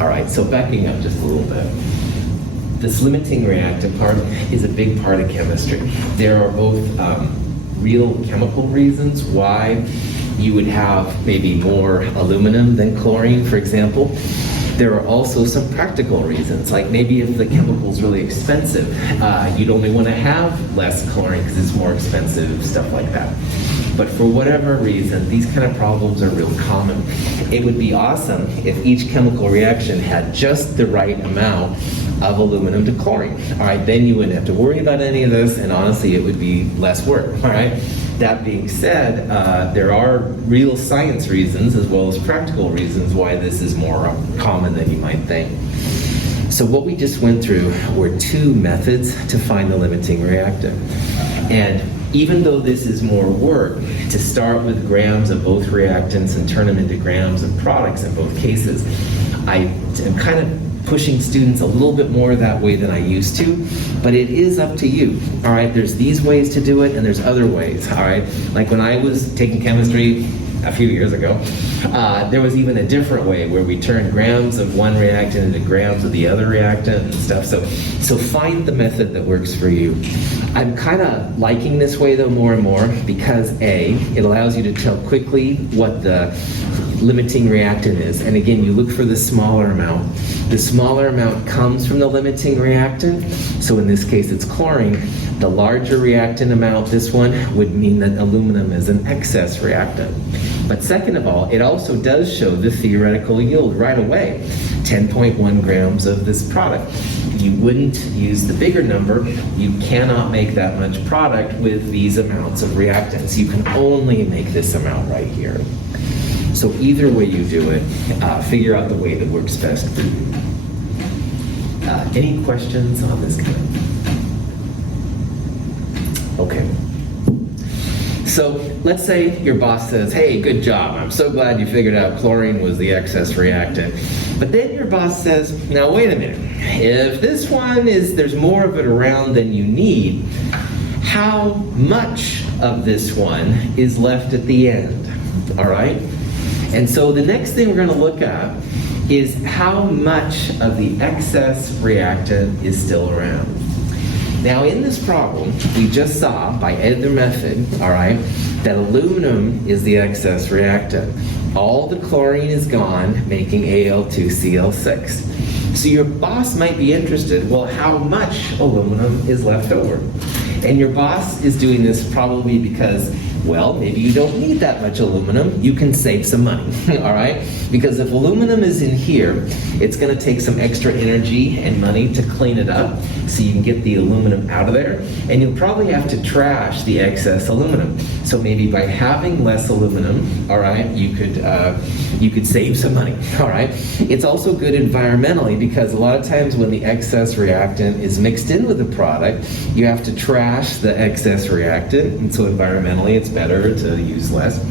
All right, so backing up just a little bit. This limiting reactant part is a big part of chemistry. There are both real chemical reasons why you would have maybe more aluminum than chlorine, for example. There are also some practical reasons, like maybe if the chemical is really expensive, you'd only want to have less chlorine because it's more expensive, stuff like that. But for whatever reason, these kind of problems are real common. It would be awesome if each chemical reaction had just the right amount of aluminum to chlorine. All right, then you wouldn't have to worry about any of this, and honestly, it would be less work. All right. That being said, there are real science reasons as well as practical reasons why this is more common than you might think. So what we just went through were two methods to find the limiting reactant. And even though this is more work to start with grams of both reactants and turn them into grams of products in both cases, I am kind of pushing students a little bit more that way than I used to, but it is up to you. All right, there's these ways to do it and there's other ways. All right, like when I was taking chemistry a few years ago, there was even a different way where we turned grams of one reactant into grams of the other reactant and stuff. So find the method that works for you. I'm kind of liking this way though more and more because A, it allows you to tell quickly what the limiting reactant is. And again, you look for the smaller amount. The smaller amount comes from the limiting reactant. So in this case, it's chlorine. The larger reactant amount, this one, would mean that aluminum is an excess reactant. But second of all, it also does show the theoretical yield right away, 10.1 grams of this product. You wouldn't use the bigger number. You cannot make that much product with these amounts of reactants. You can only make this amount right here. So either way you do it, figure out the way that works best for you. Any questions on this kind of? Okay. So let's say your boss says, hey, good job. I'm so glad you figured out chlorine was the excess reactant. But then your boss says, now wait a minute. If this one there's more of it around than you need, how much of this one is left at the end? All right? And so the next thing we're going to look at is how much of the excess reactant is still around. Now in this problem, we just saw by either method, all right, that aluminum is the excess reactant. All the chlorine is gone, making Al2Cl6. So your boss might be interested, well, how much aluminum is left over? And your boss is doing this probably because, well, maybe you don't need that much aluminum. You can save some money, all right? Because if aluminum is in here, it's going to take some extra energy and money to clean it up so you can get the aluminum out of there. And you'll probably have to trash the excess aluminum. So maybe by having less aluminum, all right, you could save some money, all right? It's also good environmentally because a lot of times when the excess reactant is mixed in with the product, you have to trash the excess reactant, and so environmentally it's better to use less.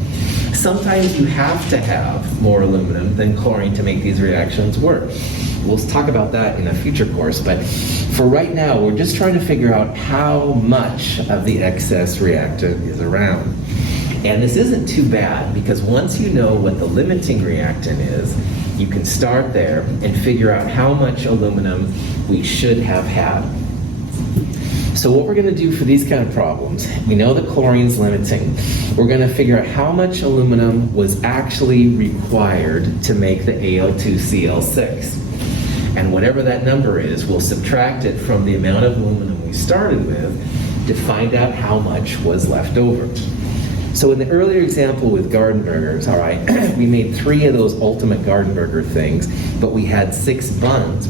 Sometimes you have to have more aluminum than chlorine to make these reactions work. We'll talk about that in a future course, but for right now, we're just trying to figure out how much of the excess reactant is around. And this isn't too bad because once you know what the limiting reactant is, you can start there and figure out how much aluminum we should have had. So what we're going to do for these kind of problems, we know that chlorine's limiting. We're going to figure out how much aluminum was actually required to make the Al2Cl6. And whatever that number is, we'll subtract it from the amount of aluminum we started with to find out how much was left over. So in the earlier example with garden burgers, all right, we made 3 of those ultimate garden burger things, but we had 6 buns.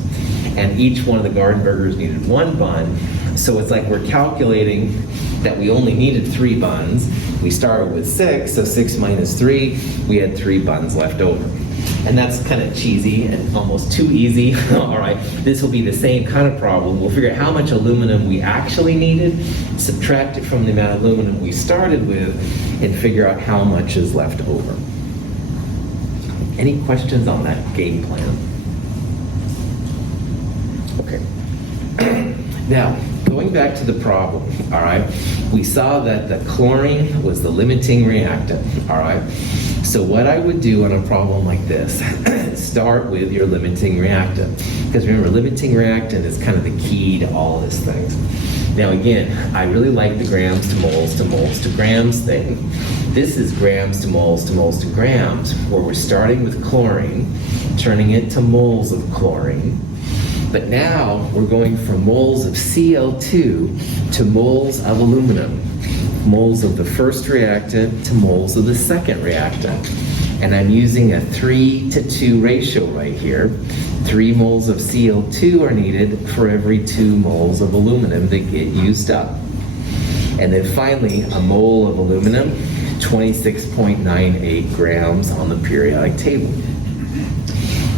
And each one of the garden burgers needed 1 bun. So it's like we're calculating that we only needed 3 buns. We started with 6, so 6 minus 3, we had 3 buns left over. And that's kind of cheesy and almost too easy. All right, this will be the same kind of problem. We'll figure out how much aluminum we actually needed, subtract it from the amount of aluminum we started with, and figure out how much is left over. Any questions on that game plan? Okay. Now, going back to the problem, all right, we saw that the chlorine was the limiting reactant, all right? So what I would do on a problem like this, start with your limiting reactant. Because remember, limiting reactant is kind of the key to all these things. Now again, I really like the grams to moles to moles to grams thing. This is grams to moles to moles to grams, where we're starting with chlorine, turning it to moles of chlorine. But now we're going from moles of Cl2 to moles of aluminum. Moles of the first reactant to moles of the second reactant. And I'm using a 3:2 ratio right here. 3 moles of Cl2 are needed for every 2 moles of aluminum that get used up. And then finally, a mole of aluminum, 26.98 grams on the periodic table.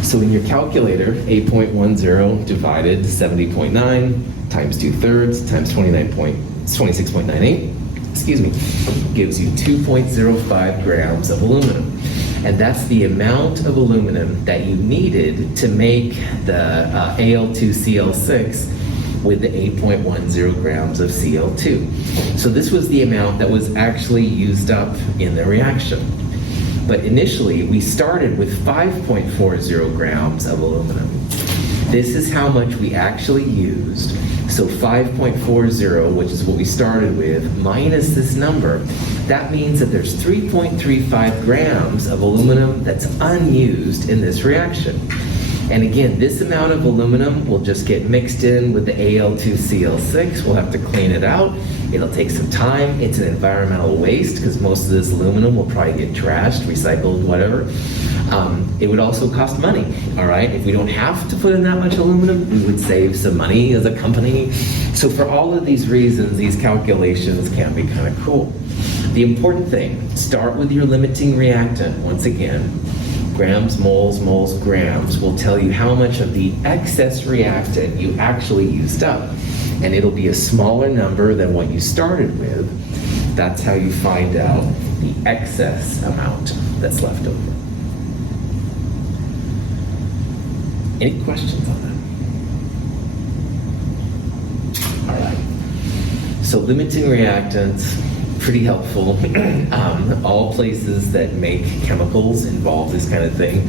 So in your calculator, 8.10 divided 70.9 times 2/3 times 26.98, gives you 2.05 grams of aluminum. And that's the amount of aluminum that you needed to make the Al2Cl6 with the 8.10 grams of Cl2. So this was the amount that was actually used up in the reaction. But initially, we started with 5.40 grams of aluminum. This is how much we actually used. So 5.40, which is what we started with, minus this number, that means that there's 3.35 grams of aluminum that's unused in this reaction. And again, this amount of aluminum will just get mixed in with the Al2Cl6. We'll have to clean it out. It'll take some time. It's an environmental waste because most of this aluminum will probably get trashed, recycled, whatever. It would also cost money, all right? If we don't have to put in that much aluminum, we would save some money as a company. So for all of these reasons, these calculations can be kind of cool. The important thing, start with your limiting reactant once again. Grams, moles, moles, grams will tell you how much of the excess reactant you actually used up. And it'll be a smaller number than what you started with. That's how you find out the excess amount that's left over. Any questions on that? All right. So limiting reactants, pretty helpful. All places that make chemicals involve this kind of thing.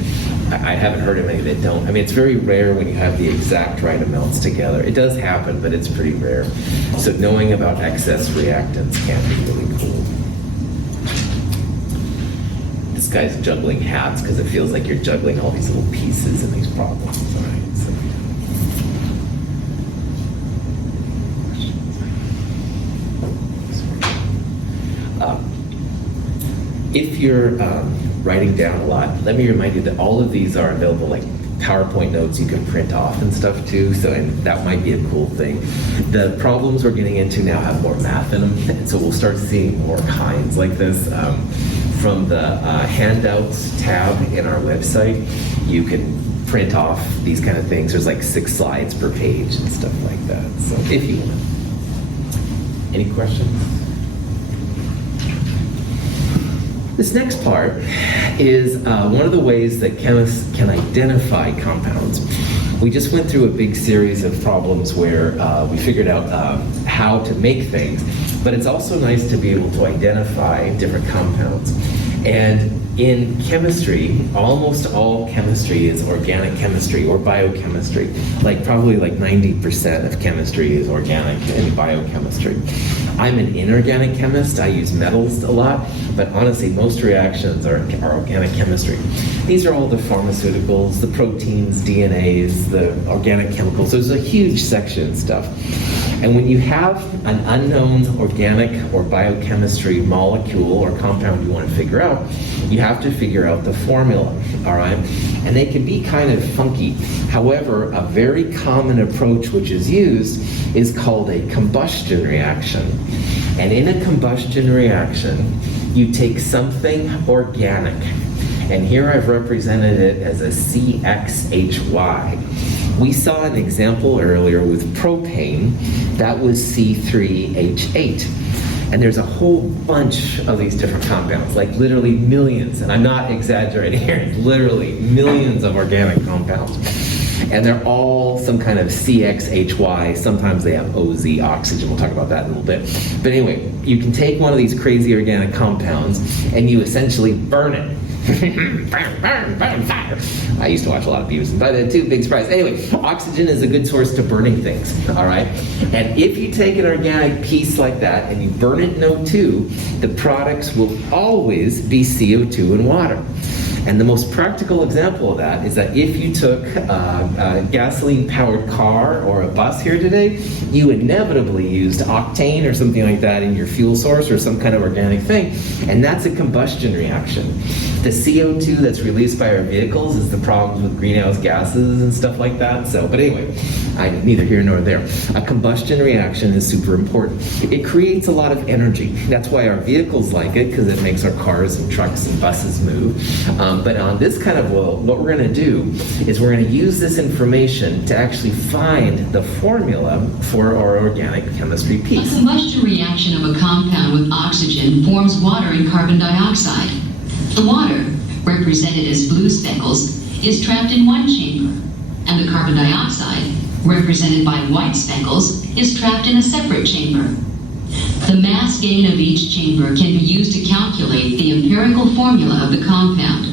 I haven't heard of any that don't. I mean, it's very rare when you have the exact right amounts together. It does happen, but it's pretty rare. So knowing about excess reactants can be really cool. This guy's juggling hats because it feels like you're juggling all these little pieces in these problems. All right, so. If you're writing down a lot, let me remind you that all of these are available, like PowerPoint notes you can print off and stuff too, so and that might be a cool thing. The problems we're getting into now have more math in them, and so we'll start seeing more kinds like this. From the handouts tab in our website, you can print off these kind of things. There's like 6 slides per page and stuff like that, so if you want. Any questions? This next part is one of the ways that chemists can identify compounds. We just went through a big series of problems where we figured out how to make things, but it's also nice to be able to identify different compounds. And in chemistry, almost all chemistry is organic chemistry or biochemistry. Probably 90% of chemistry is organic and biochemistry. I'm an inorganic chemist. I use metals a lot, but honestly, most reactions are organic chemistry. These are all the pharmaceuticals, the proteins, DNAs, the organic chemicals. There's a huge section and stuff. And when you have an unknown organic or biochemistry molecule or compound you want to figure out, you have to figure out the formula, all right? And they can be kind of funky. However, a very common approach which is used is called a combustion reaction. And in a combustion reaction, you take something organic, and here I've represented it as a CXHY. We saw an example earlier with propane, that was C3H8. And there's a whole bunch of these different compounds, literally millions, and I'm not exaggerating here, literally millions of organic compounds. And they're all some kind of CXHY. Sometimes they have OZ, oxygen. We'll talk about that in a little bit. But anyway, you can take one of these crazy organic compounds and you essentially burn it. Burn, fire. I used to watch a lot of Beavis and Butthead too, big surprise. Anyway, oxygen is a good source to burning things, all right? And if you take an organic piece like that and you burn it in O2, the products will always be CO2 and water. And the most practical example of that is that if you took a gasoline-powered car or a bus here today, you inevitably used octane or something like that in your fuel source or some kind of organic thing, and that's a combustion reaction. The CO2 that's released by our vehicles is the problems with greenhouse gases and stuff like that. So, but anyway, I'm neither here nor there. A combustion reaction is super important. It creates a lot of energy. That's why our vehicles like it, because it makes our cars and trucks and buses move. But on this kind of world, what we're going to do is we're going to use this information to actually find the formula for our organic chemistry piece. A combustion reaction of a compound with oxygen forms water and carbon dioxide. The water, represented as blue speckles, is trapped in one chamber, and the carbon dioxide, represented by white speckles, is trapped in a separate chamber. The mass gain of each chamber can be used to calculate the empirical formula of the compound.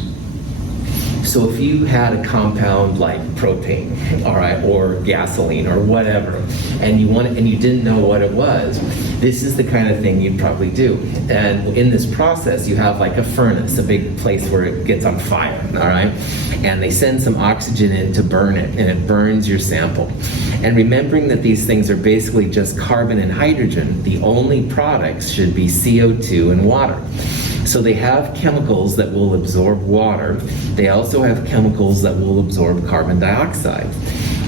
So if you had a compound like propane, all right, or gasoline or whatever, and you didn't know what it was, this is the kind of thing you'd probably do. And in this process, you have like a furnace, a big place where it gets on fire, all right? And they send some oxygen in to burn it, and it burns your sample. And remembering that these things are basically just carbon and hydrogen, the only products should be CO2 and water. So they have chemicals that will absorb water. They also have chemicals that will absorb carbon dioxide.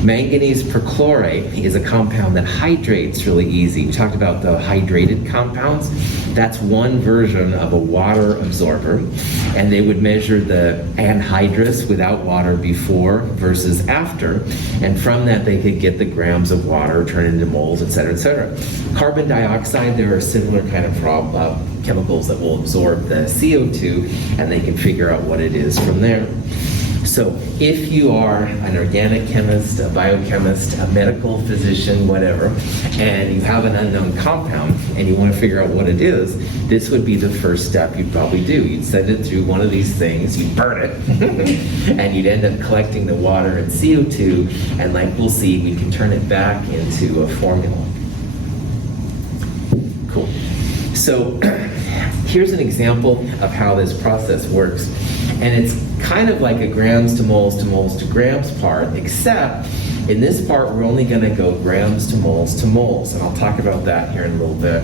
Manganese perchlorate is a compound that hydrates really easy. We talked about the hydrated compounds. That's one version of a water absorber. And they would measure the anhydrous without water before versus after. And from that, they could get the grams of water, turn it into moles, et cetera, et cetera. Carbon dioxide, there are similar kind of chemicals that will absorb the CO2, and they can figure out what it is from there. So if you are an organic chemist, a biochemist, a medical physician, whatever, and you have an unknown compound and you want to figure out what it is, this would be the first step you'd probably do. You'd send it through one of these things, you'd burn it, and you'd end up collecting the water and CO2, and like we'll see, we can turn it back into a formula. Cool. So here's an example of how this process works. And it's kind of like a grams to moles to moles to grams part, except in this part we're only going to go grams to moles, and I'll talk about that here in a little bit.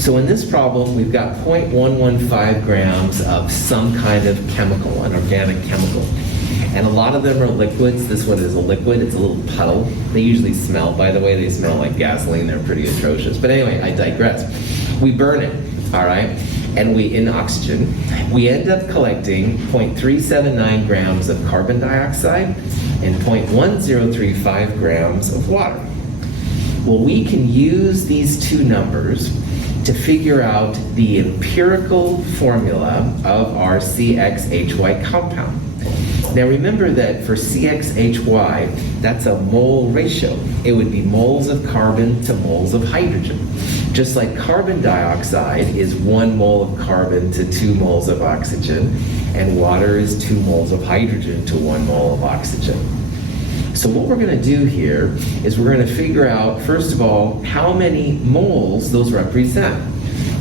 So in this problem, we've got 0.115 grams of some kind of chemical, an organic chemical. And a lot of them are liquids. This one is a liquid. It's a little puddle. They usually smell, by the way, they smell like gasoline. They're pretty atrocious. But anyway, I digress. We burn it, all right? And in oxygen, we end up collecting 0.379 grams of carbon dioxide and 0.1035 grams of water. Well, we can use these two numbers to figure out the empirical formula of our CXHY compound. Now remember that for CXHY, that's a mole ratio. It would be moles of carbon to moles of hydrogen. Just like carbon dioxide is 1 mole of carbon to 2 moles of oxygen, and water is 2 moles of hydrogen to 1 mole of oxygen. So what we're going to do here is we're going to figure out, first of all, how many moles those represent.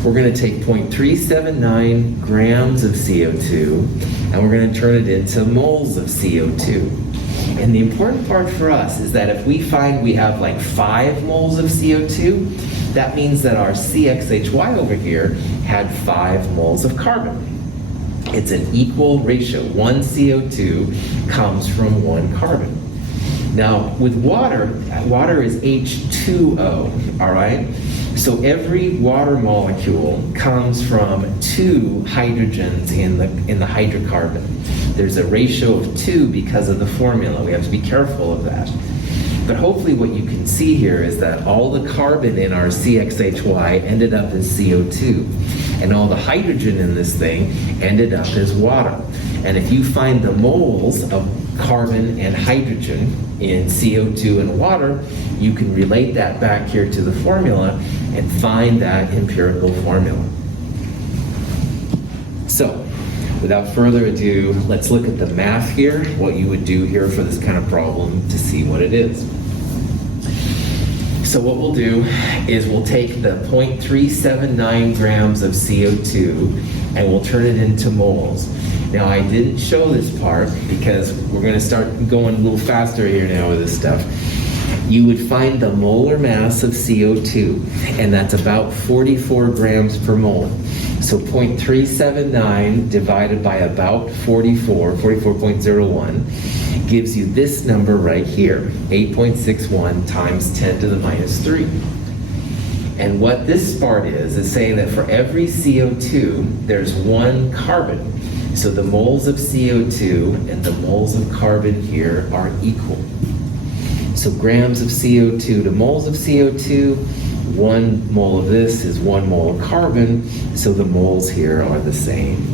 We're going to take 0.379 grams of CO2, and we're going to turn it into moles of CO2. And the important part for us is that if we find we have like 5 moles of CO2, that means that our CXHY over here had 5 moles of carbon. It's an equal ratio. 1 CO2 comes from 1 carbon. Now, with water, water is H2O, all right? So every water molecule comes from 2 hydrogens in the hydrocarbon. There's a ratio of 2 because of the formula. We have to be careful of that. But hopefully what you can see here is that all the carbon in our CXHY ended up as CO2. And all the hydrogen in this thing ended up as water. And if you find the moles of carbon and hydrogen in CO2 and water, you can relate that back here to the formula and find that empirical formula. So, without further ado, let's look at the math here, what you would do here for this kind of problem to see what it is. So what we'll do is we'll take the 0.379 grams of CO2 and we'll turn it into moles. Now I didn't show this part because we're going to start going a little faster here now with this stuff. You would find the molar mass of CO2, and that's about 44 grams per mole. So 0.379 divided by about 44.01, gives you this number right here, 8.61 times 10 to the minus 3. And what this part is saying that for every CO2, there's one carbon. So the moles of CO2 and the moles of carbon here are equal. So grams of CO2 to moles of CO2, 1 mole of this is 1 mole of carbon, so the moles here are the same.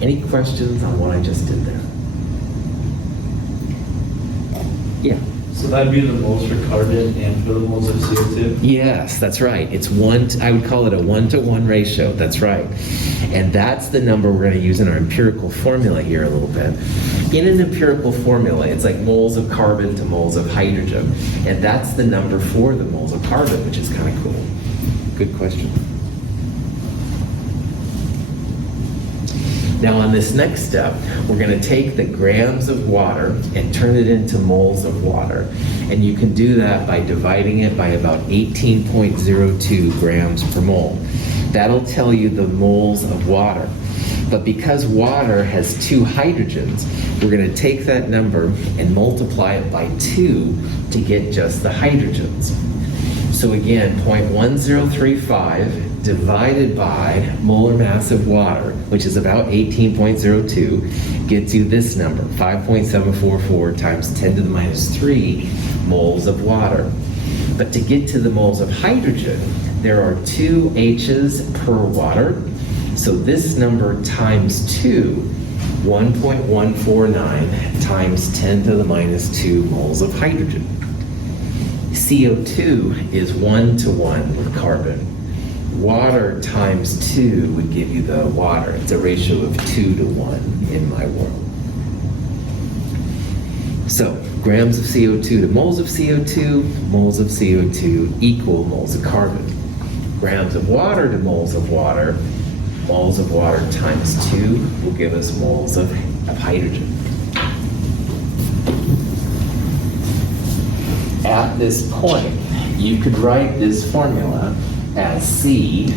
Any questions on what I just did there? Yeah. So that'd be the moles for carbon and for the moles of CO2? Yes, that's right. It's I would call it a 1-to-1 ratio. That's right. And that's the number we're going to use in our empirical formula here a little bit. In an empirical formula, it's like moles of carbon to moles of hydrogen. And that's the number for the moles of carbon, which is kind of cool. Good question. Now on this next step, we're going to take the grams of water and turn it into moles of water. And you can do that by dividing it by about 18.02 grams per mole. That'll tell you the moles of water. But because water has 2 hydrogens, we're going to take that number and multiply it by 2 to get just the hydrogens. So again, 0.1035 divided by molar mass of water, which is about 18.02, gets you this number, 5.744 times 10 to the minus 3 moles of water. But to get to the moles of hydrogen, there are 2 H's per water. So this number times 2, 1.149 times 10 to the minus 2 moles of hydrogen. CO2 is 1-to-1 with carbon. Water times 2 would give you the water. It's a ratio of 2-to-1 in my world. So, grams of CO2 to moles of CO2 equal moles of carbon. Grams of water to moles of water times 2 will give us moles of hydrogen. At this point, you could write this formula as C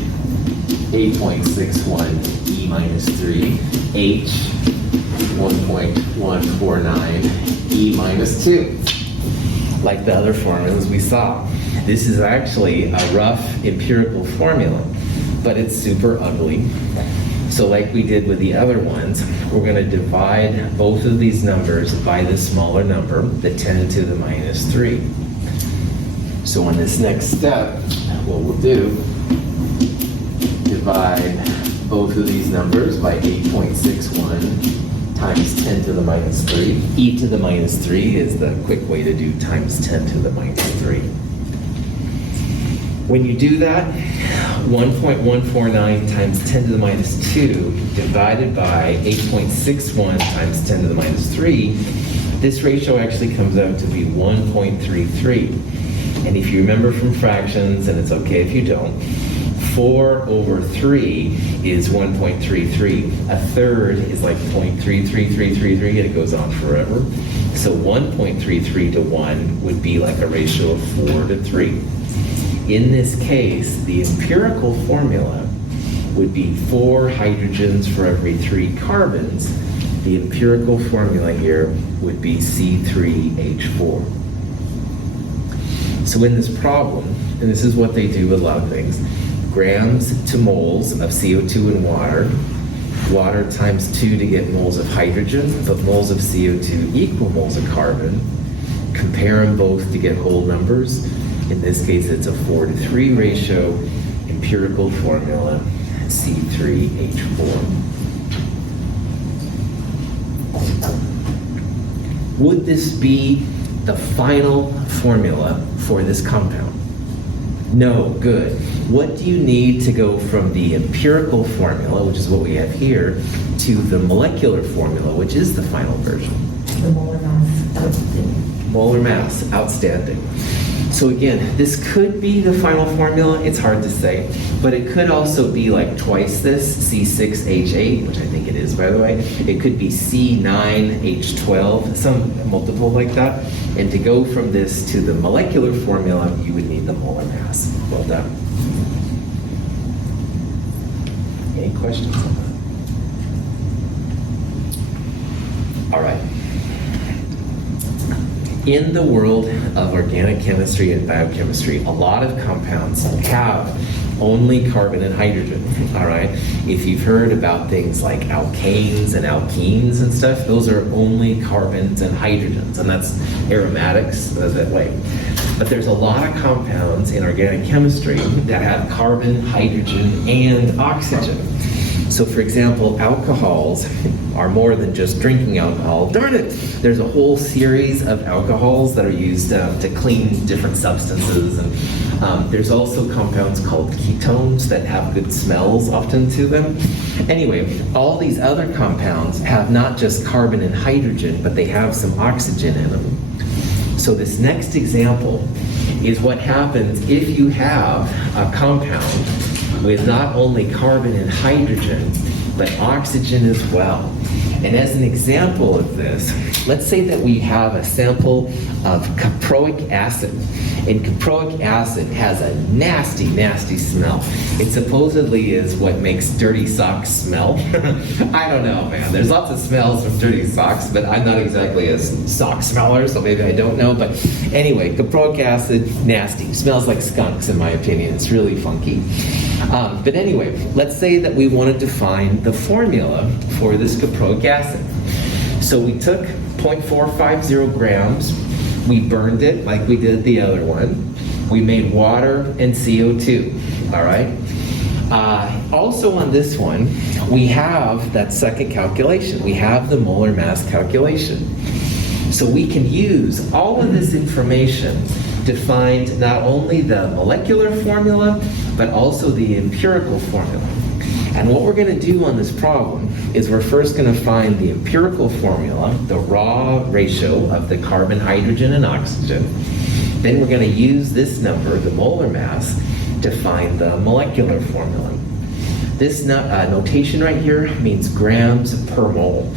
8.61 E minus 3 H 1.149 E minus 2. Like the other formulas we saw. This is actually a rough empirical formula, but it's super ugly. So like we did with the other ones, we're going to divide both of these numbers by the smaller number, the 10 to the minus 3. So on this next step, what we'll do, divide both of these numbers by 8.61 times 10 to the minus 3. E to the minus 3 is the quick way to do times 10 to the minus 3. When you do that, 1.149 times 10 to the minus 2 divided by 8.61 times 10 to the minus 3, this ratio actually comes out to be 1.33. And if you remember from fractions, and it's okay if you don't, 4 over 3 is 1.33. A third is like 0.33333, and it goes on forever. So 1.33 to 1 would be like a ratio of 4 to 3. In this case, the empirical formula would be 4 hydrogens for every 3 carbons. The empirical formula here would be C3H4. So in this problem, and this is what they do with a lot of things, grams to moles of CO2 and water times 2 to get moles of hydrogen, but moles of CO2 equal moles of carbon. Compare them both to get whole numbers. In this case, it's a 4 to 3 ratio, empirical formula, C3H4. would this be the final formula for this compound? No, good. What do you need to go from the empirical formula, which is what we have here, to the molecular formula, which is the final version? The molar mass. Outstanding. Molar mass, outstanding. So again, this could be the final formula, it's hard to say, but it could also be like twice this, C6H8, which I think it is, by the way. It could be C9H12, some multiple like that. And to go from this to the molecular formula, you would need the molar mass. Well done. Any questions on that? All right. In the world of organic chemistry and biochemistry, a lot of compounds have only carbon and hydrogen, all right? If you've heard about things like alkanes and alkenes and stuff, those are only carbons and hydrogens, and that's aromatics that way. But there's a lot of compounds in organic chemistry that have carbon, hydrogen, and oxygen. So for example, alcohols are more than just drinking alcohol. Darn it! There's a whole series of alcohols that are used to clean different substances. And there's also compounds called ketones that have good smells often to them. Anyway, all these other compounds have not just carbon and hydrogen, but they have some oxygen in them. So this next example is what happens if you have a compound with not only carbon and hydrogen, but oxygen as well. And as an example of this, let's say that we have a sample of caproic acid. And caproic acid has a nasty, nasty smell. It supposedly is what makes dirty socks smell. I don't know, man. There's lots of smells from dirty socks, but I'm not exactly a sock smeller, so maybe I don't know. But anyway, caproic acid, nasty. Smells like skunks, in my opinion. It's really funky. But anyway, let's say that we wanted to find the formula for this caproic acid. So we took 0.450 grams, we burned it like we did the other one. We made water and CO2, all right? Also on this one, we have that second calculation. We have the molar mass calculation. So we can use all of this information to find not only the molecular formula, but also the empirical formula. And what we're going to do on this problem is we're first going to find the empirical formula, the raw ratio of the carbon, hydrogen, and oxygen. Then we're going to use this number, the molar mass, to find the molecular formula. This notation right here means grams per mole.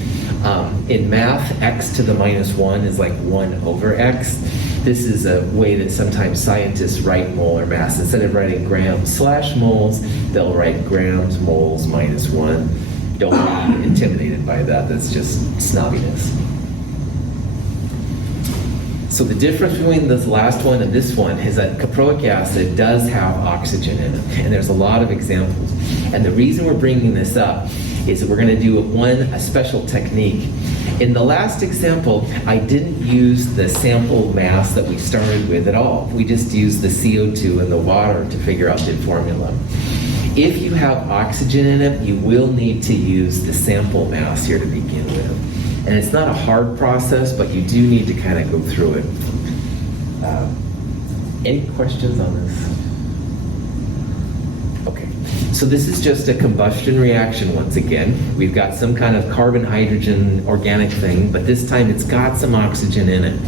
In math, x to the -1 is like 1 over x. This is a way that sometimes scientists write molar mass. Instead of writing grams/moles, they'll write grams, moles, -1. Don't be intimidated by that. That's just snobbiness. So the difference between this last one and this one is that caproic acid does have oxygen in it, and there's a lot of examples. And the reason we're bringing this up is that we're going to do a special technique. In the last example, I didn't use the sample mass that we started with at all. We just used the CO2 and the water to figure out the formula. If you have oxygen in it, you will need to use the sample mass here to begin with. And it's not a hard process, but you do need to kind of go through it. Any questions on this? Okay, so this is just a combustion reaction once again. We've got some kind of carbon-hydrogen organic thing, but this time it's got some oxygen in it.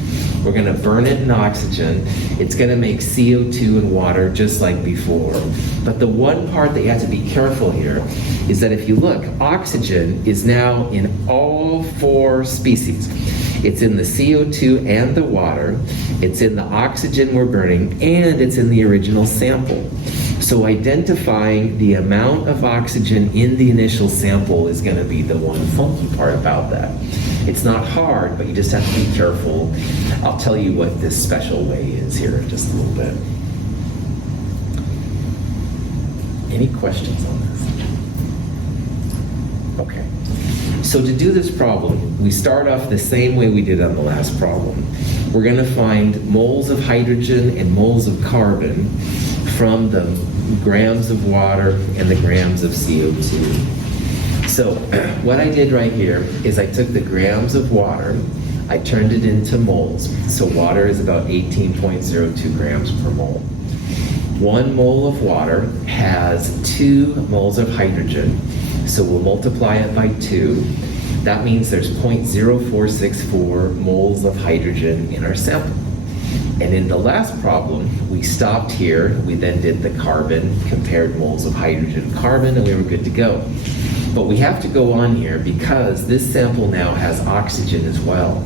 We're going to burn it in oxygen. It's going to make CO2 and water just like before. But the one part that you have to be careful here is that if you look, oxygen is now in all 4 species. It's in the CO2 and the water, it's in the oxygen we're burning, and it's in the original sample. So identifying the amount of oxygen in the initial sample is going to be the one funky part about that. It's not hard, but you just have to be careful. I'll tell you what this special way is here in just a little bit. Any questions on this? Okay. So to do this problem, we start off the same way we did on the last problem. We're going to find moles of hydrogen and moles of carbon from the grams of water and the grams of CO2. So what I did right here is I took the grams of water, I turned it into moles. So water is about 18.02 grams per mole. 1 mole of water has 2 moles of hydrogen, so we'll multiply it by 2. That means there's 0.0464 moles of hydrogen in our sample. And in the last problem, we stopped here. We then did the carbon, compared moles of hydrogen and carbon, and we were good to go. But we have to go on here because this sample now has oxygen as well.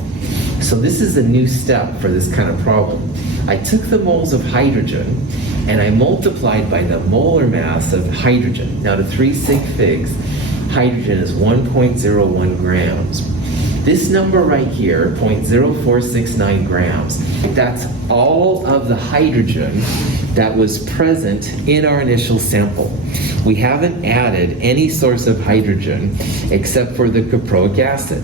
So this is a new step for this kind of problem. I took the moles of hydrogen and I multiplied by the molar mass of hydrogen. Now to 3 sig figs, hydrogen is 1.01 grams. This number right here, 0.0469 grams, that's all of the hydrogen that was present in our initial sample. We haven't added any source of hydrogen except for the caproic acid.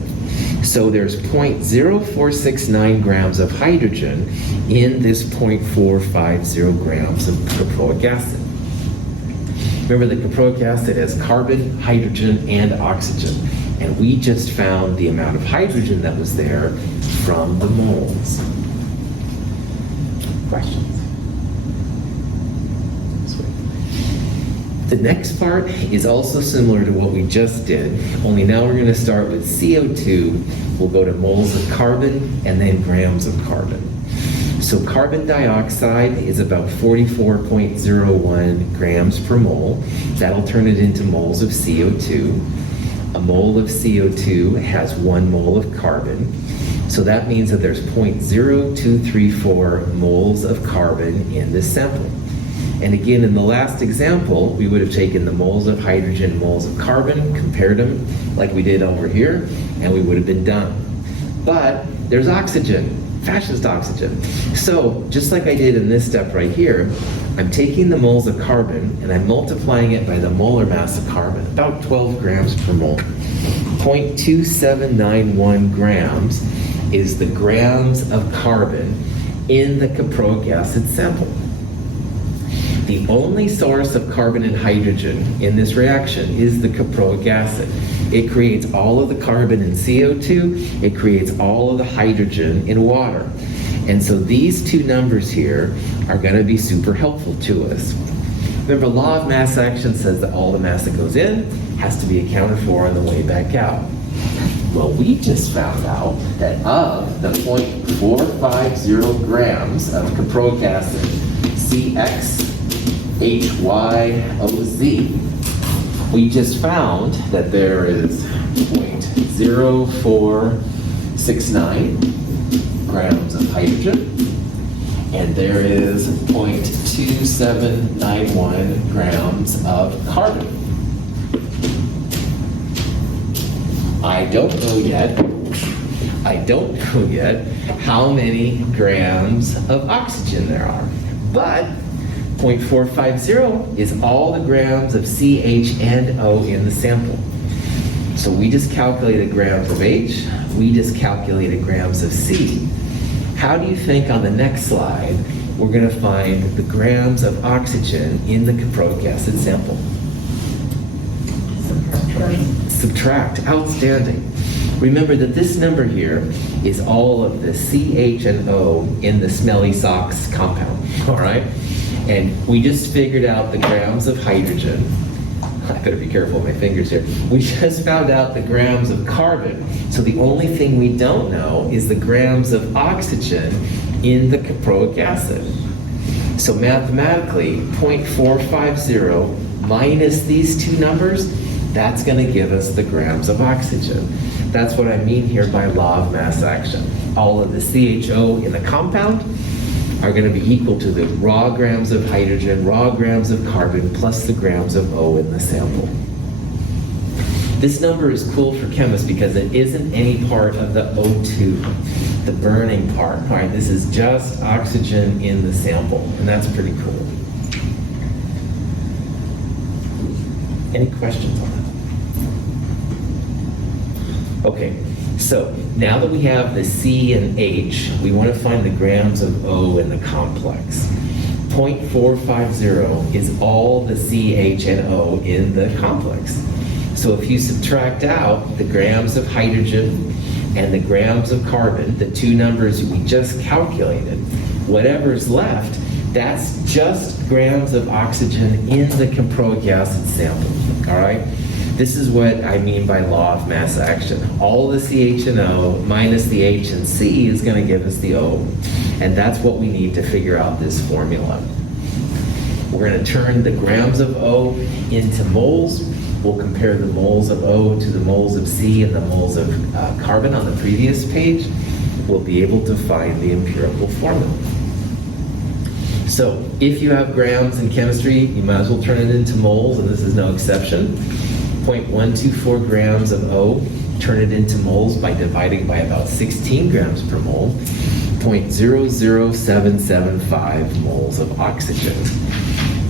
So there's 0.0469 grams of hydrogen in this 0.450 grams of caproic acid. Remember, the caproic acid has carbon, hydrogen, and oxygen. And we just found the amount of hydrogen that was there from the moles. Questions? The next part is also similar to what we just did, only now we're going to start with CO2. We'll go to moles of carbon and then grams of carbon. So carbon dioxide is about 44.01 grams per mole. That'll turn it into moles of CO2. A mole of CO2 has 1 mole of carbon. So that means that there's 0.0234 moles of carbon in this sample. And again, in the last example, we would have taken the moles of hydrogen, moles of carbon, compared them like we did over here, and we would have been done. But there's oxygen, fascist oxygen. So just like I did in this step right here, I'm taking the moles of carbon and I'm multiplying it by the molar mass of carbon, about 12 grams per mole. 0.2791 grams is the grams of carbon in the caproic acid sample. The only source of carbon and hydrogen in this reaction is the caproic acid. It creates all of the carbon in CO2, it creates all of the hydrogen in water. And so these two numbers here are going to be super helpful to us. Remember, law of mass action says that all the mass that goes in has to be accounted for on the way back out. Well, we just found out that of the 0.450 grams of caproic acid, CXHYOZ, we just found that there is 0.0469 grams of hydrogen, and there is 0.2791 grams of carbon. I don't know yet how many grams of oxygen there are, but 0.450 is all the grams of CHNO in the sample. So we just calculated grams of H, we just calculated grams of C. How do you think on the next slide we're going to find the grams of oxygen in the caproic acid sample? Subtract. Outstanding. Remember that this number here is all of the CH and O in the smelly socks compound, all right? And we just figured out the grams of hydrogen. I better be careful with my fingers here. We just found out the grams of carbon. So the only thing we don't know is the grams of oxygen in the caproic acid. So mathematically, 0.450 minus these two numbers, that's going to give us the grams of oxygen. That's what I mean here by law of mass action. All of the CHO in the compound are going to be equal to the raw grams of hydrogen, raw grams of carbon, plus the grams of O in the sample. This number is cool for chemists because it isn't any part of the O2, the burning part. All right, this is just oxygen in the sample, and that's pretty cool. Any questions on that? Okay, so now that we have the C and H, we want to find the grams of O in the complex. 0.450 is all the CH and O in the complex. So if you subtract out the grams of hydrogen, and the grams of carbon, the two numbers we just calculated, whatever's left, that's just grams of oxygen in the caproic acid sample, all right? This is what I mean by law of mass action. All the CH and O minus the H and C is going to give us the O, and that's what we need to figure out this formula. We're going to turn the grams of O into moles. We'll compare the moles of O to the moles of C and the moles of carbon on the previous page. We'll be able to find the empirical formula. So if you have grams in chemistry, you might as well turn it into moles, and this is no exception. 0.124 grams of O, turn it into moles by dividing by about 16 grams per mole. 0.00775 moles of oxygen.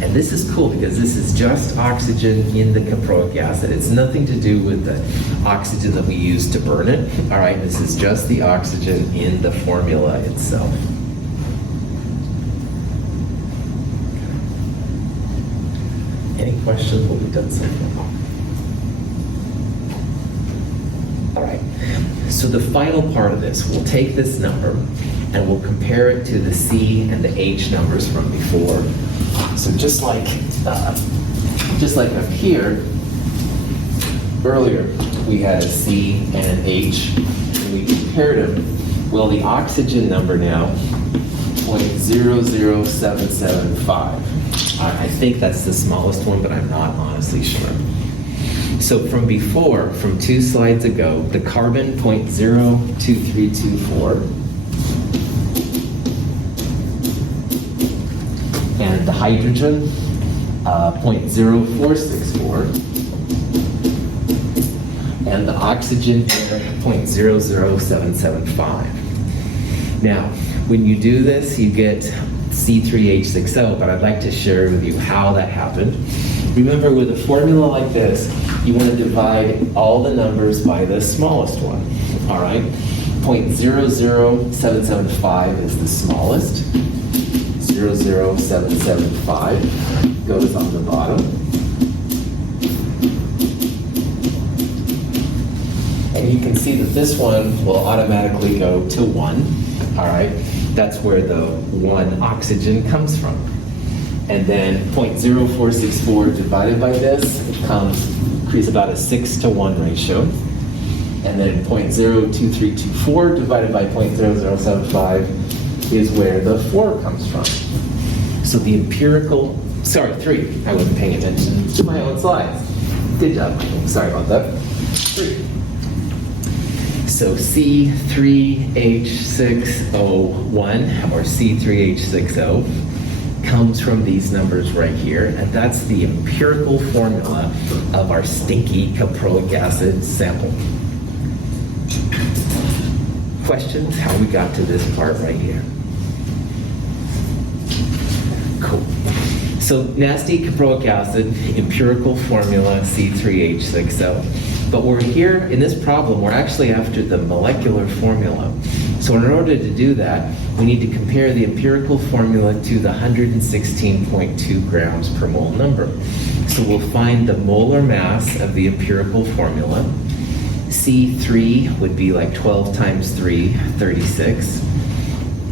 And this is cool because this is just oxygen in the caproic acid. It's nothing to do with the oxygen that we use to burn it. All right, this is just the oxygen in the formula itself. Any questions? What we've done so far? All right, so the final part of this, we'll take this number and we'll compare it to the C and the H numbers from before. So just like up here, earlier we had a C and an H, and we compared them. Well, the oxygen number now, 0.00775. I think that's the smallest one, but I'm not honestly sure. So from before, from 2 slides ago, the carbon 0.02324, and the hydrogen 0.0464, and the oxygen here 0.00775. Now, when you do this, you get C3H6O, but I'd like to share with you how that happened. Remember, with a formula like this, you want to divide all the numbers by the smallest one, all right? 0.00775 is the smallest. 00775 goes on the bottom. And you can see that this one will automatically go to 1, all right? That's where the 1 oxygen comes from. And then 0.0464 divided by this creates about a 6-to-1 ratio. And then 0.02324 divided by 0.0075 is where the 4 comes from. So the empirical, 3, I wasn't paying attention to my own slides. Good job, Michael. Sorry about that. 3. So C3H6O1, or C3H6O, comes from these numbers right here, and that's the empirical formula of our stinky caproic acid sample. Questions? How we got to this part right here? Cool. So nasty caproic acid, empirical formula C3H6O. But we're here in this problem, we're actually after the molecular formula. So in order to do that, we need to compare the empirical formula to the 116.2 grams per mole number. So we'll find the molar mass of the empirical formula. C3 would be like 12 times 3, 36.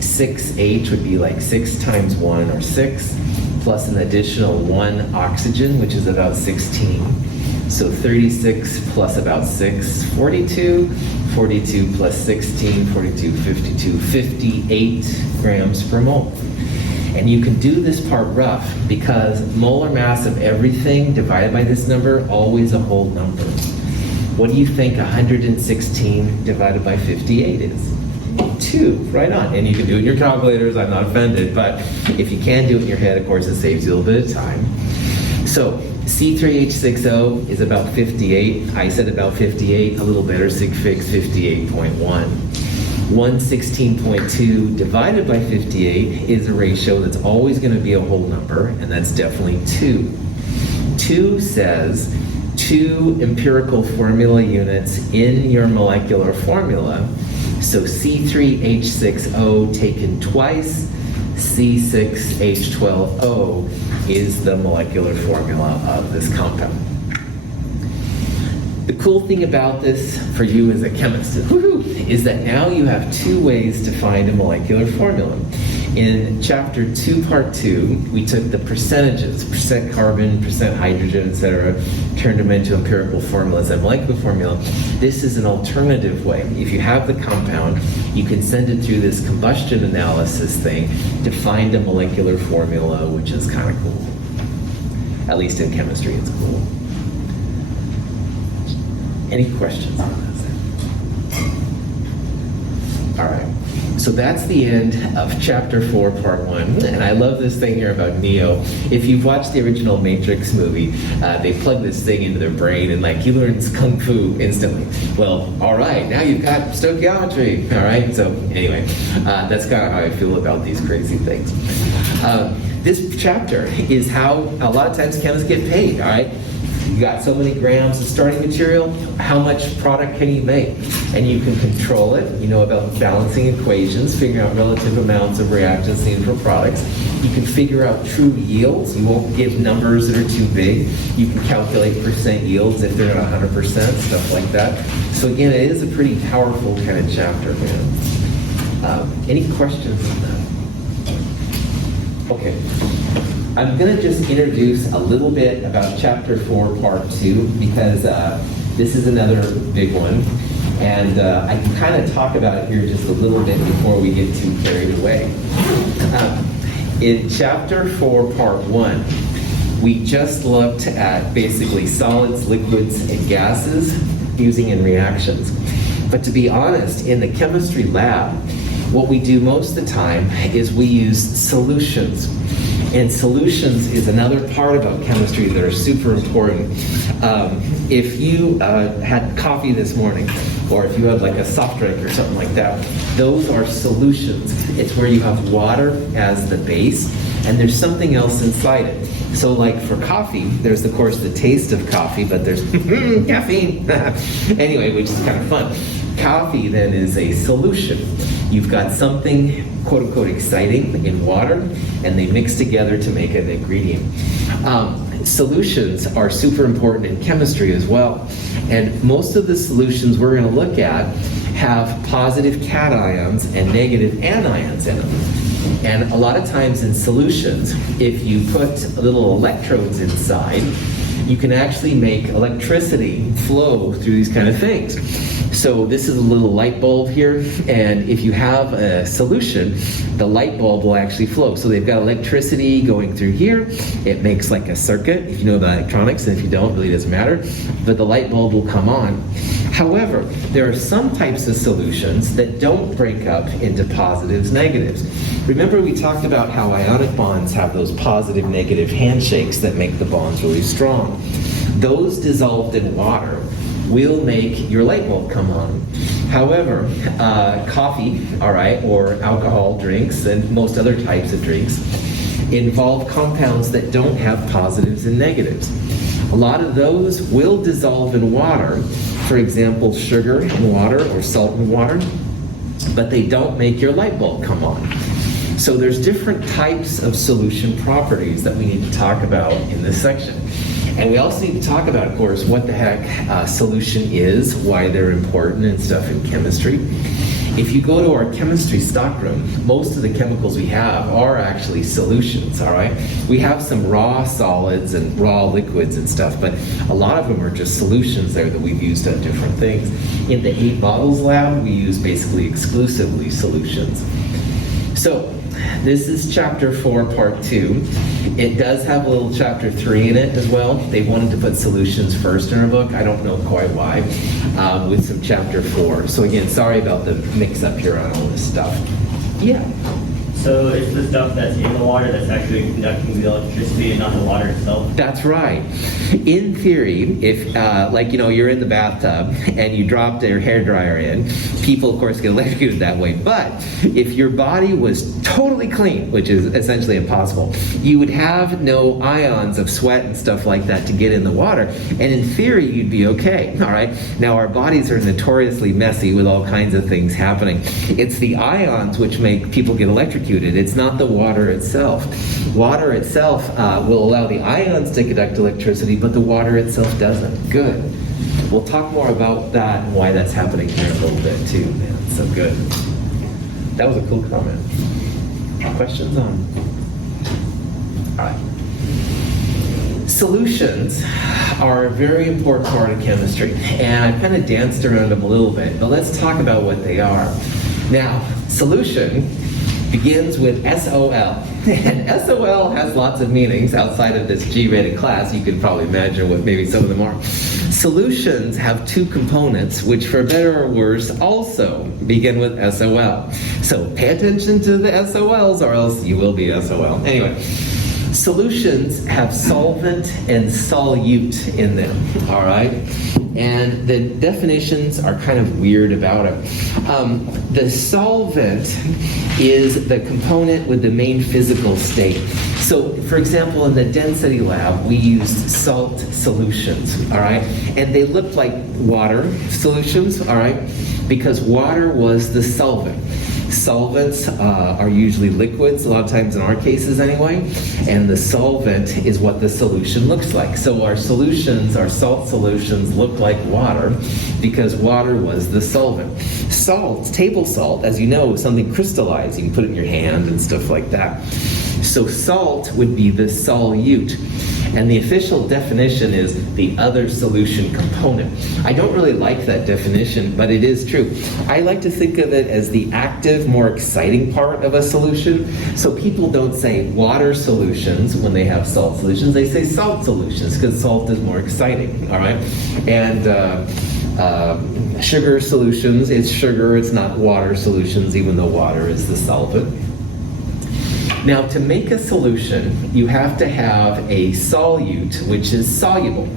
6H would be like 6 times 1, or 6, plus an additional 1 oxygen, which is about 16. So 36 plus about 6, 42. 42 plus 16, 42, 52, 58 grams per mole. And you can do this part rough because molar mass of everything divided by this number, always a whole number. What do you think 116 divided by 58 is? 2, right on. And you can do it in your calculators, I'm not offended, but if you can do it in your head, of course, it saves you a little bit of time. So C3H6O is about 58. I said about 58, a little better, sig figs 58.1. 116.2 divided by 58 is a ratio that's always going to be a whole number, and that's definitely 2. 2 says 2 empirical formula units in your molecular formula. So C3H6O taken twice, C6H12O is the molecular formula of this compound. The cool thing about this for you as a chemist is that now you have two ways to find a molecular formula. In chapter 2, part 2, we took the percentages, percent carbon, percent hydrogen, etc., turned them into empirical formulas and molecular formula. This is an alternative way. If you have the compound, you can send it through this combustion analysis thing to find a molecular formula, which is kind of cool. At least in chemistry, it's cool. Any questions on this? All right. So that's the end of chapter 4, part 1. And I love this thing here about Neo. If you've watched the original Matrix movie, they plug this thing into their brain and like he learns Kung Fu instantly. Well, all right, now you've got stoichiometry. All right, so anyway, that's kind of how I feel about these crazy things. This chapter is how a lot of times chemists get paid, all right? You got so many grams of starting material, how much product can you make? And you can control it. You know about balancing equations, figuring out relative amounts of reactants needed for products. You can figure out true yields. You won't give numbers that are too big. You can calculate percent yields if they're not 100%, stuff like that. So again, it is a pretty powerful kind of chapter, man. Any questions on that? Okay. I'm going to just introduce a little bit about Chapter 4, Part 2, because this is another big one. And I can kind of talk about it here just a little bit before we get too carried away. In Chapter 4, Part 1, we just looked at basically solids, liquids, and gases using in reactions. But to be honest, in the chemistry lab, what we do most of the time is we use solutions. And solutions is another part about chemistry that are super important. If you had coffee this morning, or if you had like a soft drink or something like that, those are solutions. It's where you have water as the base, and there's something else inside it. So like for coffee, there's of course the taste of coffee, but there's caffeine. Anyway, which is kind of fun. Coffee then is a solution. You've got something quote unquote exciting in water, and they mix together to make an ingredient. Solutions are super important in chemistry as well. And most of the solutions we're going to look at have positive cations and negative anions in them. And a lot of times in solutions, if you put little electrodes inside, you can actually make electricity flow through these kind of things. So this is a little light bulb here, and if you have a solution, the light bulb will actually flow. So they've got electricity going through here. It makes like a circuit, if you know about electronics, and if you don't, it really doesn't matter. But the light bulb will come on. However, there are some types of solutions that don't break up into positives, negatives. Remember we talked about how ionic bonds have those positive, negative handshakes that make the bonds really strong. Those dissolved in water will make your light bulb come on. However, coffee, all right, or alcohol drinks and most other types of drinks involve compounds that don't have positives and negatives. A lot of those will dissolve in water, for example, sugar in water or salt in water, but they don't make your light bulb come on. So there's different types of solution properties that we need to talk about in this section. And we also need to talk about, of course, what the heck solution is, why they're important and stuff in chemistry. If you go to our chemistry stockroom, most of the chemicals we have are actually solutions, all right? We have some raw solids and raw liquids and stuff, but a lot of them are just solutions there that we've used on different things. In the 8 bottles lab, we use basically exclusively solutions. So, this is chapter 4, part 2. It does have a little chapter 3 in it as well. They wanted to put solutions first in our book. I don't know quite why, with some chapter 4. So again, sorry about the mix-up here on all this stuff. Yeah. So it's the stuff that's in the water that's actually conducting the electricity and not the water itself? That's right. In theory, if, like, you know, you're in the bathtub and you drop your hairdryer in, people, of course, get electrocuted that way. But if your body was totally clean, which is essentially impossible, you would have no ions of sweat and stuff like that to get in the water. And in theory, you'd be okay, all right? Now, our bodies are notoriously messy with all kinds of things happening. It's the ions which make people get electrocuted. It's not the water itself. Water itself will allow the ions to conduct electricity, but the water itself doesn't. Good. We'll talk more about that and why that's happening here in a little bit too, man. So good. That was a cool comment. Questions on? All right. Solutions are a very important part of chemistry, and I kind of danced around them a little bit, but let's talk about what they are. Now, solution begins with SOL, and SOL has lots of meanings outside of this G-rated class. You can probably imagine what maybe some of them are. Solutions have two components, which for better or worse also begin with SOL. So pay attention to the SOLs or else you will be SOL. Anyway. Solutions have solvent and solute in them, all right? And the definitions are kind of weird about it. The solvent is the component with the main physical state. So, for example, in the density lab, we used salt solutions, all right? And they looked like water solutions, all right? Because water was the solvent. Solvents are usually liquids, a lot of times in our cases anyway, and the solvent is what the solution looks like. So our solutions, our salt solutions, look like water because water was the solvent. Salt, table salt, as you know, is something crystallized. You can put it in your hand and stuff like that. So salt would be the solute. And the official definition is the other solution component. I don't really like that definition, but it is true. I like to think of it as the active, more exciting part of a solution. So people don't say water solutions when they have salt solutions. They say salt solutions because salt is more exciting, all right? And sugar solutions, it's sugar, it's not water solutions, even though water is the solvent. Now, to make a solution, you have to have a solute, which is soluble.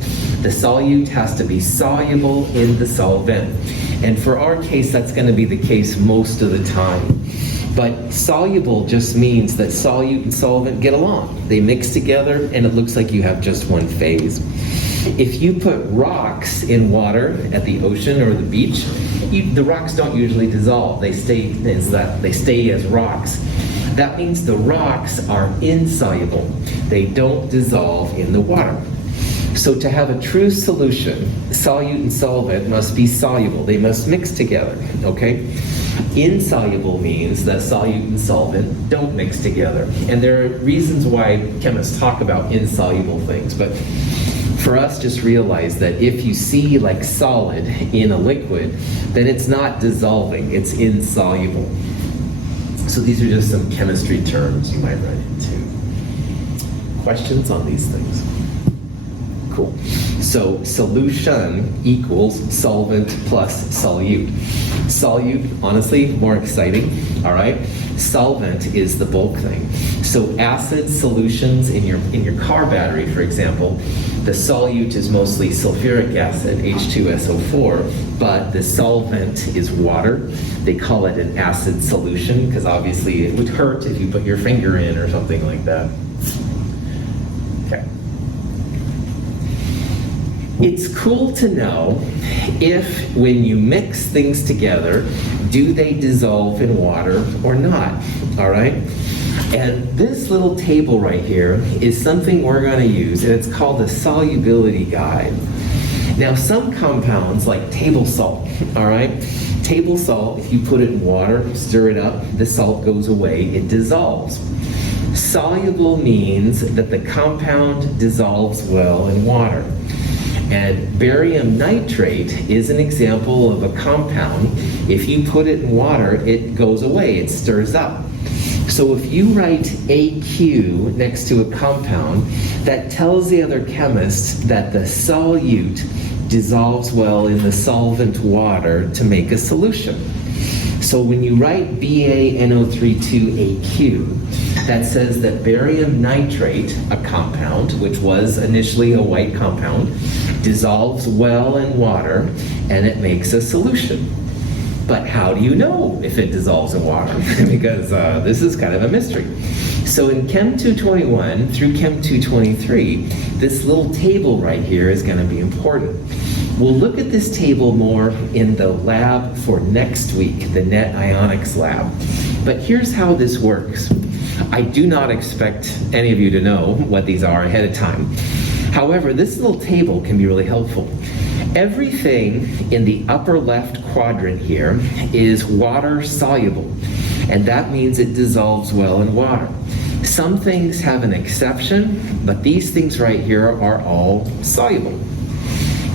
The solute has to be soluble in the solvent. And for our case, that's going to be the case most of the time. But soluble just means that solute and solvent get along. They mix together, and it looks like you have just one phase. If you put rocks in water at the ocean or the beach, the rocks don't usually dissolve. They stay as rocks. That means the rocks are insoluble. They don't dissolve in the water. So to have a true solution, solute and solvent must be soluble. They must mix together, okay? Insoluble means that solute and solvent don't mix together. And there are reasons why chemists talk about insoluble things, but for us, just realize that if you see like solid in a liquid, then it's not dissolving, it's insoluble. So these are just some chemistry terms you might run into. Questions on these things? Cool. So solution equals solvent plus solute. Solute, honestly, more exciting, all right? Solvent is the bulk thing. So acid solutions in your car battery, for example, the solute is mostly sulfuric acid, H2SO4, but the solvent is water. They call it an acid solution because obviously it would hurt if you put your finger in or something like that. Okay. It's cool to know if when you mix things together, do they dissolve in water or not, all right? And this little table right here is something we're going to use, and it's called the solubility guide. Now, some compounds, like table salt, all right? Table salt, if you put it in water, stir it up, the salt goes away, it dissolves. Soluble means that the compound dissolves well in water. And barium nitrate is an example of a compound. If you put it in water, it goes away, it stirs up. So if you write AQ next to a compound, that tells the other chemists that the solute dissolves well in the solvent water to make a solution. So when you write BaNO32AQ, that says that barium nitrate, a compound, which was initially a white compound, dissolves well in water and it makes a solution. But how do you know if it dissolves in water? Because this is kind of a mystery. So in Chem 221 through Chem 223, this little table right here is going to be important. We'll look at this table more in the lab for next week, the net ionics lab. But here's how this works. I do not expect any of you to know what these are ahead of time. However, this little table can be really helpful. Everything in the upper left quadrant here is water soluble, and that means it dissolves well in water. Some things have an exception, but these things right here are all soluble.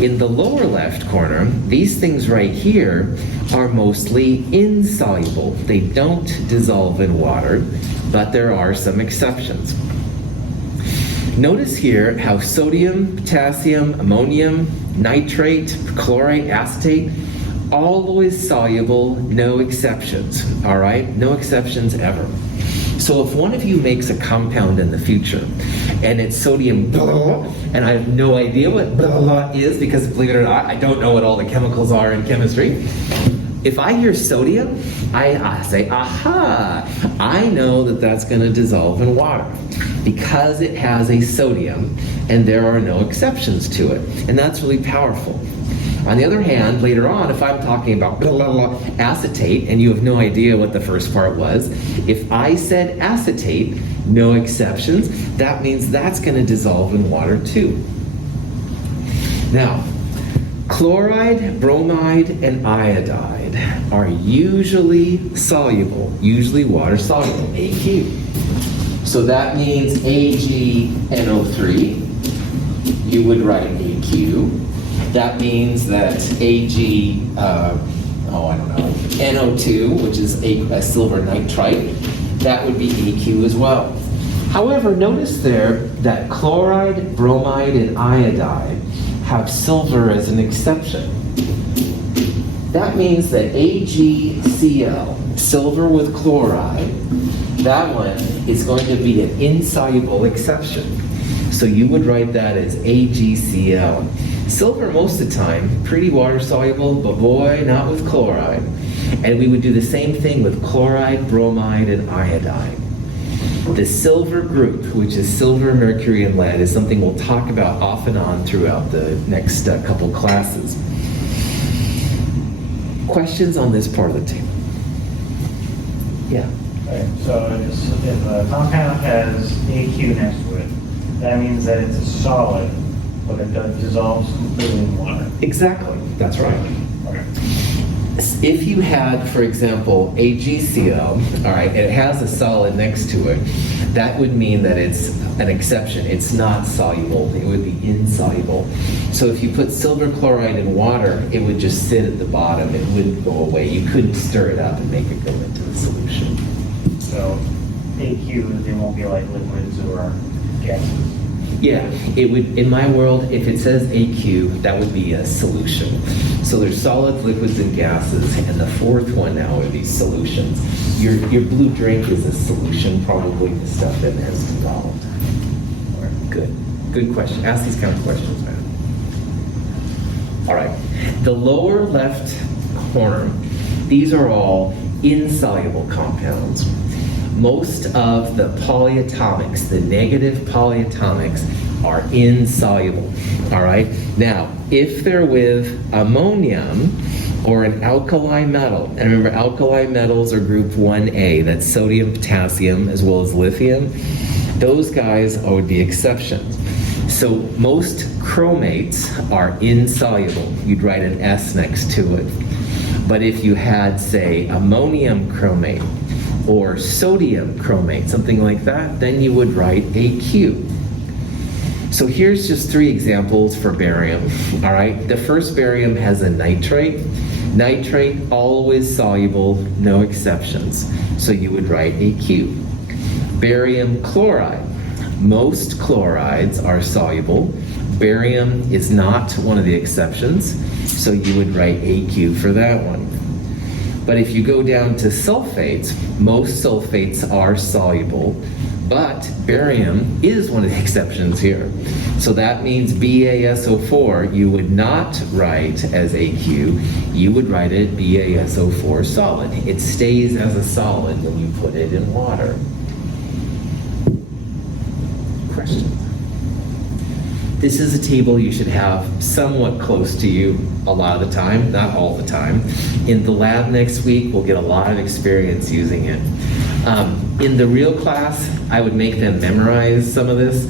In the lower left corner, these things right here are mostly insoluble. They don't dissolve in water, but there are some exceptions. Notice here how sodium, potassium, ammonium, nitrate, chloride, acetate, always soluble, no exceptions, all right? No exceptions ever. So if one of you makes a compound in the future and it's sodium blah, blah, blah, and I have no idea what blah, blah is because, believe it or not, I don't know what all the chemicals are in chemistry. If I hear sodium, I say, aha, I know that that's going to dissolve in water because it has a sodium and there are no exceptions to it. And that's really powerful. On the other hand, later on, if I'm talking about blah, blah, blah, acetate and you have no idea what the first part was, if I said acetate, no exceptions, that means that's going to dissolve in water too. Now, chloride, bromide, and iodide are usually soluble, usually water soluble, AQ. So that means AgNO3, you would write AQ. That means that NO2, which is a silver nitrite, that would be AQ as well. However, notice there that chloride, bromide, and iodide have silver as an exception. That means that AgCl, silver with chloride, that one is going to be an insoluble exception. So you would write that as AgCl. Silver, most of the time, pretty water soluble, but boy, not with chloride. And we would do the same thing with chloride, bromide, and iodide. The silver group, which is silver, mercury, and lead, is something we'll talk about off and on throughout the next couple classes. Questions on this part of the table? Yeah. Right, so if a compound has AQ next to it, that means that it's a solid, but it dissolves completely in water. Exactly. That's right. Okay. If you had, for example, AgCl, all right, and it has a solid next to it, that would mean that it's an exception. It's not soluble. It would be insoluble. So if you put silver chloride in water, it would just sit at the bottom. It wouldn't go away. You couldn't stir it up and make it go into the solution. So AQ, they won't be like liquids or gases. Yeah, it would, in my world, if it says AQ, that would be a solution. So there's solids, liquids, and gases, and the fourth one now would be solutions. Your blue drink is a solution, probably the stuff that has dissolved. Good question. Ask these kind of questions, man. All right, the lower left corner, these are all insoluble compounds. Most of the polyatomics, the negative polyatomics, are insoluble, all right? Now, if they're with ammonium or an alkali metal, and remember alkali metals are group 1A, that's sodium, potassium, as well as lithium, those guys would be exceptions. So most chromates are insoluble. You'd write an S next to it. But if you had, say, ammonium chromate, or sodium chromate, something like that, then you would write AQ. So here's just 3 examples for barium, all right? The first barium has a nitrate. Nitrate, always soluble, no exceptions. So you would write AQ. Barium chloride. Most chlorides are soluble. Barium is not one of the exceptions, so you would write AQ for that one. But if you go down to sulfates, most sulfates are soluble, but barium is one of the exceptions here. So that means BaSO4 you would not write as AQ, you would write it BaSO4 solid. It stays as a solid when you put it in water. Questions? This is a table you should have somewhat close to you a lot of the time, not all the time. In the lab next week, we'll get a lot of experience using it. In the real class, I would make them memorize some of this.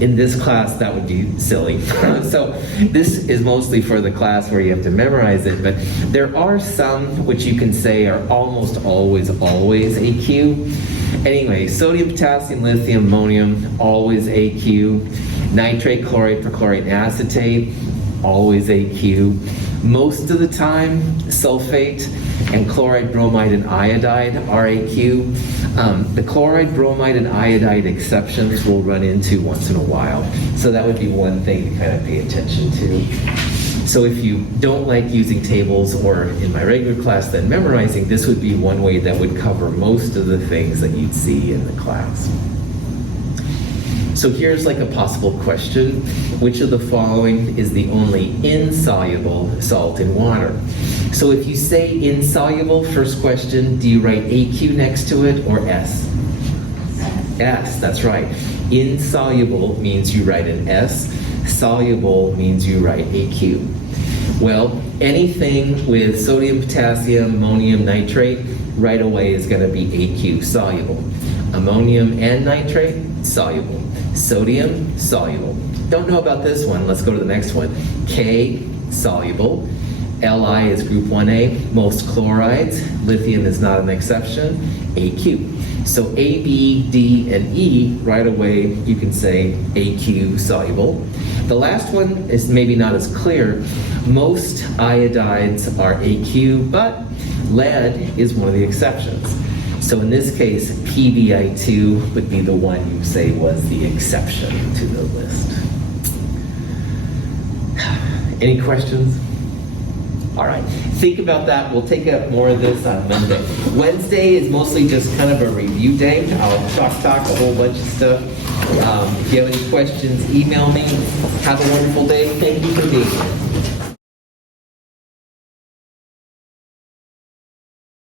In this class, that would be silly. So this is mostly for the class where you have to memorize it, but there are some which you can say are almost always AQ. Anyway, sodium, potassium, lithium, ammonium, always AQ. Nitrate, chlorate, perchlorate, and acetate, always AQ. Most of the time, sulfate and chloride, bromide, and iodide are AQ. The chloride, bromide, and iodide exceptions we'll run into once in a while. So that would be one thing to kind of pay attention to. So if you don't like using tables, or in my regular class then memorizing, this would be one way that would cover most of the things that you'd see in the class. So here's like a possible question. Which of the following is the only insoluble salt in water? So if you say insoluble, first question, do you write AQ next to it or S? S, that's right. Insoluble means you write an S. Soluble means you write AQ. Well, anything with sodium, potassium, ammonium, nitrate, right away is going to be AQ, soluble. Ammonium and nitrate, soluble. Sodium, soluble. Don't know about this one. Let's go to the next one. K, soluble. Li is group 1A. Most chlorides, lithium is not an exception, AQ. So A, B, D, and E, right away you can say AQ, soluble. The last one is maybe not as clear. Most iodides are AQ, but lead is one of the exceptions. So in this case, PbI2 would be the one you say was the exception to the list. Any questions? All right, think about that. We'll take up more of this on Monday. Wednesday is mostly just kind of a review day. I'll talk a whole bunch of stuff. If you have any questions, email me. Have a wonderful day. Thank you for being here.